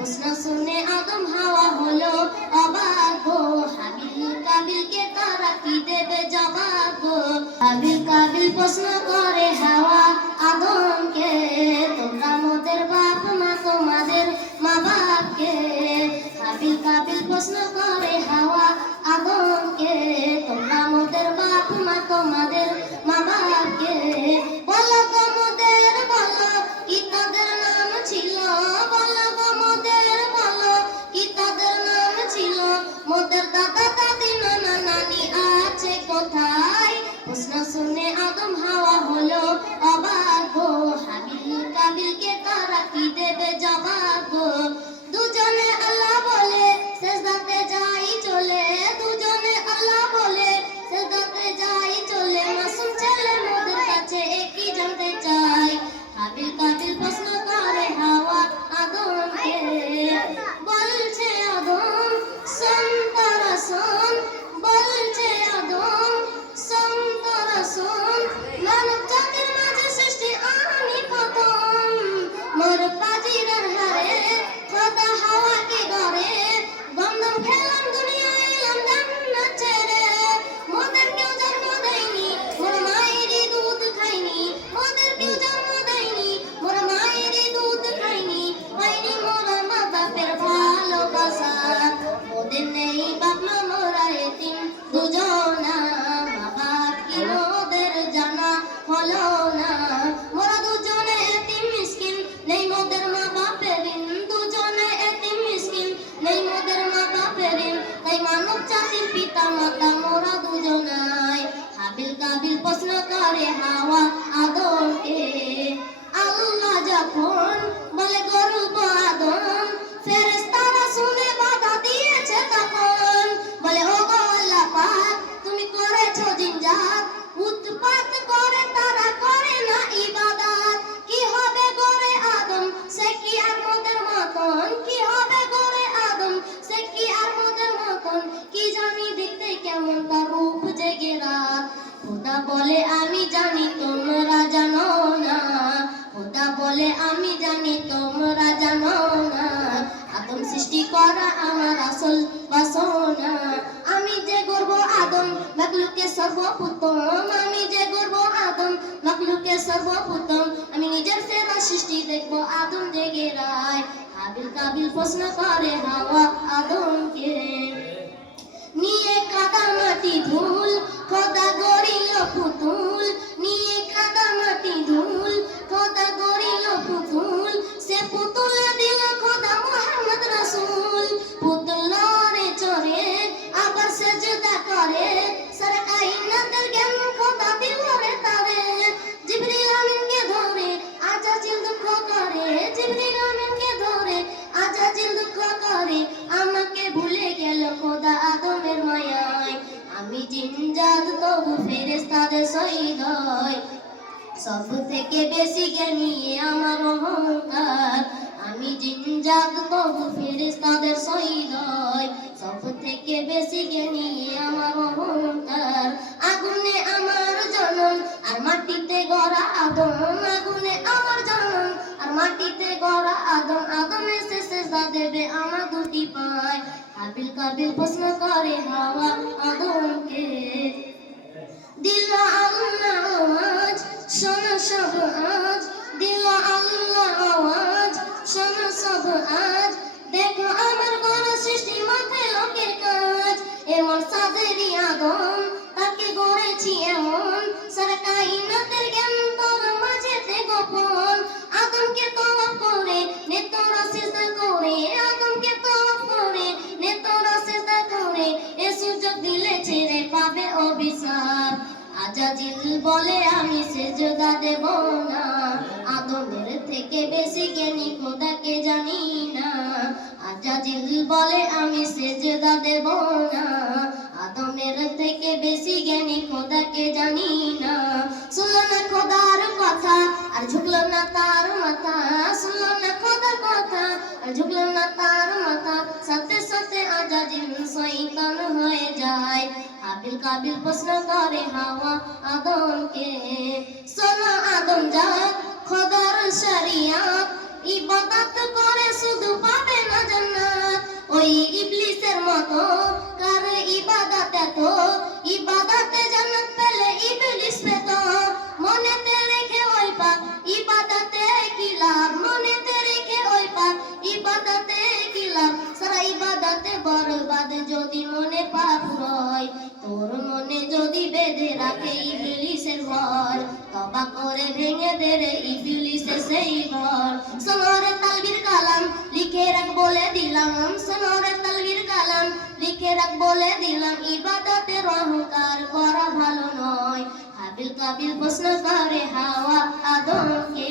প্রশ্ন শুনে আদম হাওয়া হলো, অবাক হাবিল কাবিলকে তারা কি দেবে জবাব হাবিল কাবিল প্রশ্ন করে হাওয়া মোদের দাদা দাদি, নানা নানি আছে কোথায়? প্রশ্ন শুনে আদম হাওয়া হলো অবাক হাবিল কাবিলকে তারা কি দেবে জবাব কাবিল প্রশ্ন করে হাওয়া আদরকে আল্লাহ যখন বলে, আমি জানি তোমরা জানো না। খোদা বলে, আমি জানি তোমরা জানো না। আদম সৃষ্টি করা আমার আসল বাসনা। আমি যে গর্ব আদম মাকলুকে সর্বপ্রথম। আমি যে গর্ব আদম মাকলুকে সর্বপ্রথম। আমি নিজের সেরা সৃষ্টি দেখব আদম জেগে রায়। হাবিল কাবিল প্রশ্ন করে, হাওয়া আদমকে নিয়ে কাদা মাটি ধুল সব থেকে বেশি জ্ঞানী আমার অহংকার। আমি জিনজাত তবু ফেরেশতাদের শহীদ হয় সব থেকে বেশি জ্ঞানী আমার অহংকার। আগুনে আমার জনম আর মাটিতে গড়া আদম। আগুনে আমার জনম আর মাটিতে গড়া আদম। আদমে শেষে দেবে, আমার দুটি পায়। কাবিল কাবিল প্রশ্ন করে হাওয়া আদমকে। দিল আল্লাহ আওয়াজ শোনো সব আজ, দিল আল্লাহ আওয়াজ। শোনো সব আজ, দেখো আমার গণ সৃষ্টি মাথায় লোকের কাজ। এমন সাদেরই আদম আজাজিল বলে আমি সেজদা দেব না। আদমের থেকে বেশি জ্ঞানী খোদাকে জানি না। আজাজিল বলে আমি সেজদা দেব না। আদমের থেকে বেশি জ্ঞানী খোদাকে জানি না। শুনলো না খোদার কথা, আর ঝুঁকলো না তার মাথা। শুনলো না খোদার কথা, আর ঝুঁকলো না তার মাথা। সাথে সাথে আজাজিল শয়তান হয়ে যায়। হাবিল কাবিল প্রশ্ন করে হাওয়া আদমকে শোনো আদম জাত খোদার শরিয়াত ইবাদত করে শুধু বেঁধে রাখে ইবলিসের ঘর তবা করে ভেঙে দে রে ইবলিসের সেই ঘর। সোনরে তালবির কালাম লিখে রাখ বলে দিলাম, সোনরে তালবির কালাম লিখে রাখ বলে দিলাম, ইবাদতের অহংকার করা ভালো নয়। হাবিল কাবিল প্রশ্ন করে হাওয়া আদমকে